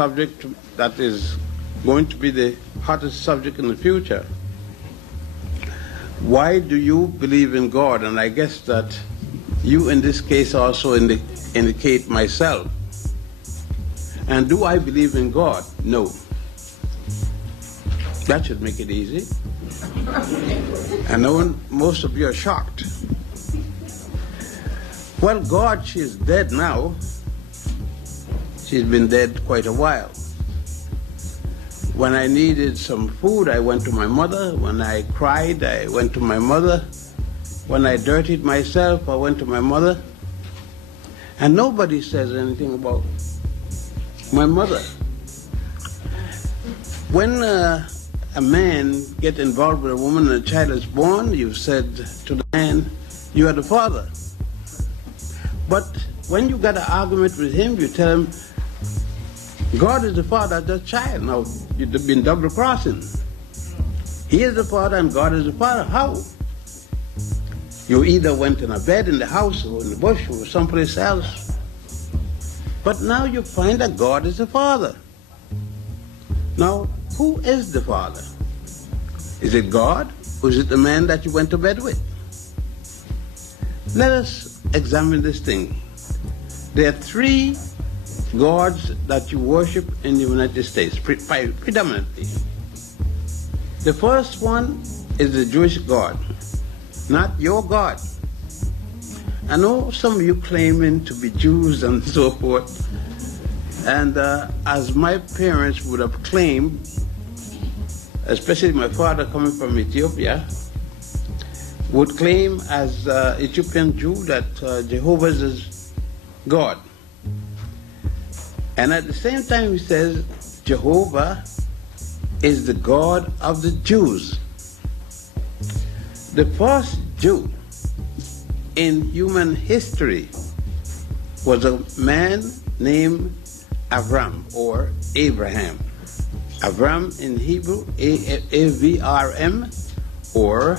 subject that is going to be the hottest subject in the future. Why do you believe in God? And I guess that you in this case also indicate myself. And do I believe in God? No. That should make it easy. I know most of you are shocked. Well, God, she's dead now. She's been dead quite a while. When I needed some food, I went to my mother. When I cried, I went to my mother. When I dirtied myself, I went to my mother. And nobody says anything about my mother. When a man gets involved with a woman and a child is born, you said to the man, you are the father. But when you got an argument with him, you tell him, God is the father of the child. Now, you've been double-crossing. He is the father and God is the father. How? You either went in a bed in the house or in the bush or someplace else. But now you find that God is the father. Now, who is the father? Is it God or is it the man that you went to bed with? Let us examine this thing. There are three gods that you worship in the United States, predominantly. The first one is the Jewish God, not your God. I know some of you claiming to be Jews and so forth, and as my parents would have claimed, especially my father coming from Ethiopia, would claim as Ethiopian Jew that Jehovah is God. And at the same time he says Jehovah is the God of the Jews. The first Jew in human history was a man named Avram or Abraham. Avram in Hebrew, A-V-R-M, or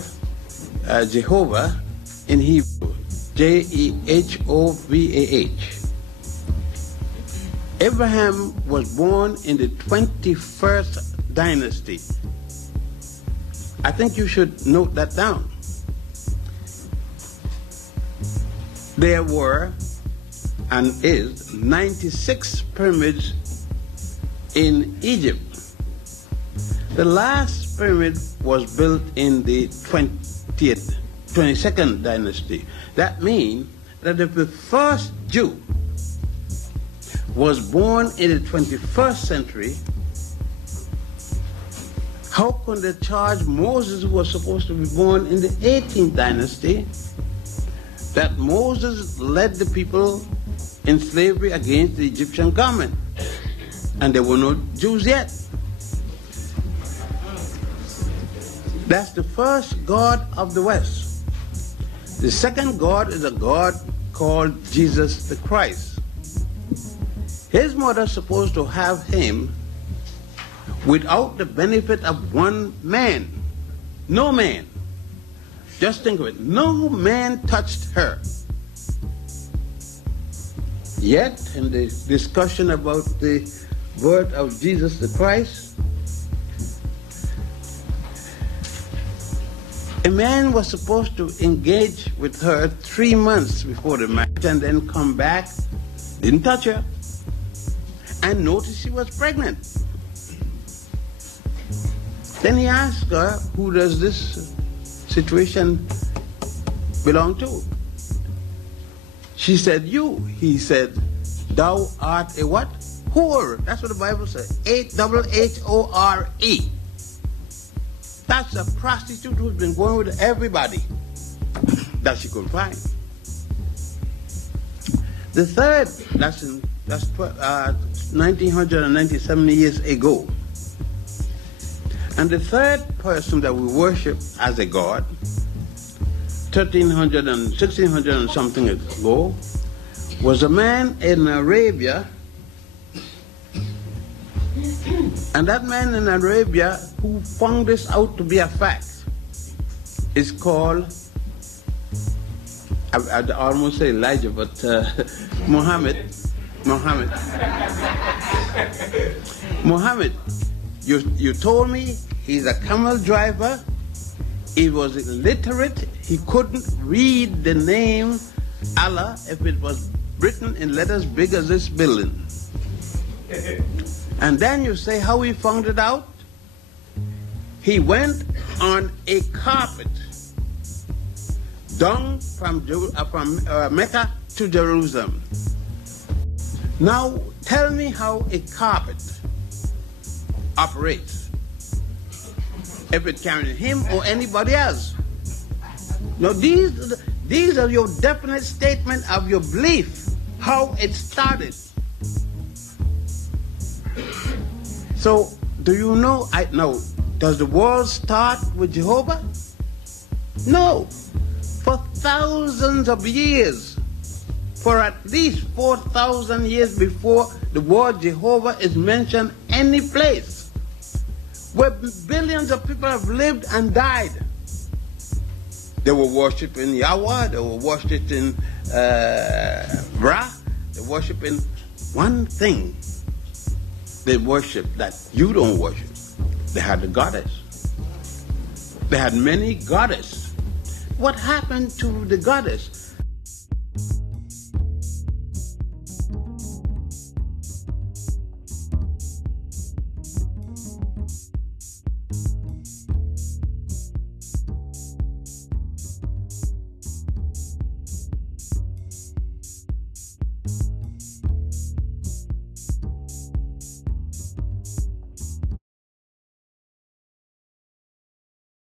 Jehovah in Hebrew, J-E-H-O-V-A-H. Abraham was born in the 21st dynasty. I think you should note that down. There were and is 96 pyramids in Egypt. The last pyramid was built in the 22nd dynasty. That means that if the first Jew was born in the 21st century, how could they charge Moses, who was supposed to be born in the 18th dynasty, that Moses led the people in slavery against the Egyptian government? And there were no Jews yet. That's the first God of the West. The second God is a God called Jesus the Christ. His mother supposed to have him without the benefit of one man. No man. Just think of it. No man touched her. Yet, in the discussion about the birth of Jesus the Christ, a man was supposed to engage with her 3 months before the marriage and then come back, didn't touch her, and noticed she was pregnant. Then he asked her, who does this situation belong to? She said, you. He said, thou art a what? Whore. That's what the Bible says. H-O-H-O-R-E. That's a prostitute who's been going with everybody that she could find. The third, that's 1997 years ago. And the third person that we worship as a god, 1300 and 1600 and something ago, was a man in Arabia. And that man in Arabia who found this out to be a fact is called, I'd almost say Elijah, but Muhammad. Muhammad, you told me he's a camel driver. He was illiterate. He couldn't read the name Allah if it was written in letters big as this building. And then you say how he found it out? He went on a carpet down from Mecca to Jerusalem. Now tell me how a carpet operates, if it carries him or anybody else. Now these are your definite statement of your belief, how it started. So do you know, does the world start with Jehovah? No. For thousands of years, for at least 4,000 years before the word Jehovah is mentioned any place, where billions of people have lived and died. They were worshiping Yahweh, they were worshiping Ra, they were worshiping one thing. They worship that you don't worship. They had the goddess. They had many goddesses. What happened to the goddess?